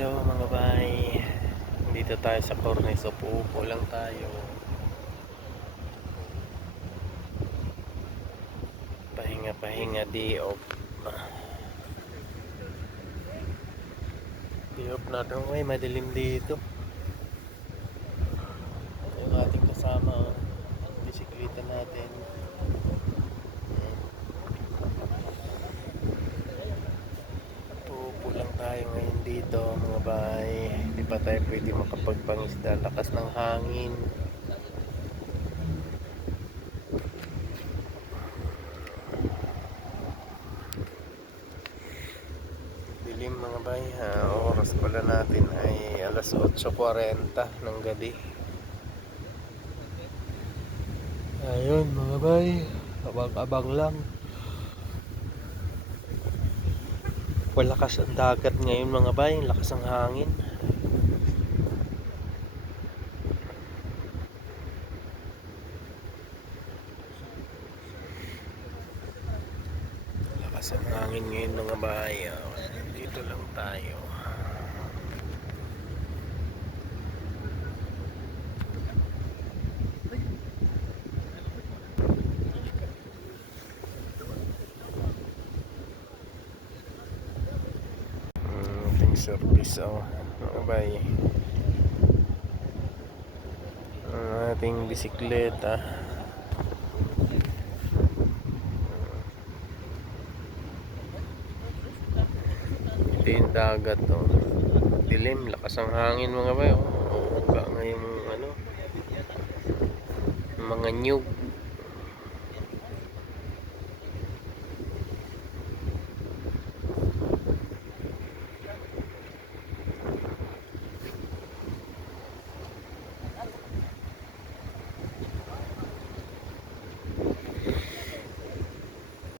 Hello mga bay, dito tayo sa Cornice. Upo lang tayo, pahinga day off. Day off natin. Ay, madilim dito. Yung ating kasama, ang bisikleta natin. Upo lang tayo ngayon dito mga bay. Hindi pa tayo pwede makapagpangisda, lakas ng hangin. Dilim mga bay. Oras pala natin ay alas 8:40 ng gabi. Ayun mga bay, abang-abang lang. Malakas ang dagat ngayon mga bay, lakas ang hangin. Lakas ang hangin ngayon mga bay. Dito lang tayo. Ating service mga bay. Ang ating bisikleta. Ito yung dagat dilim, lakas ang hangin mga bay. Uuga ngayong mga nyug.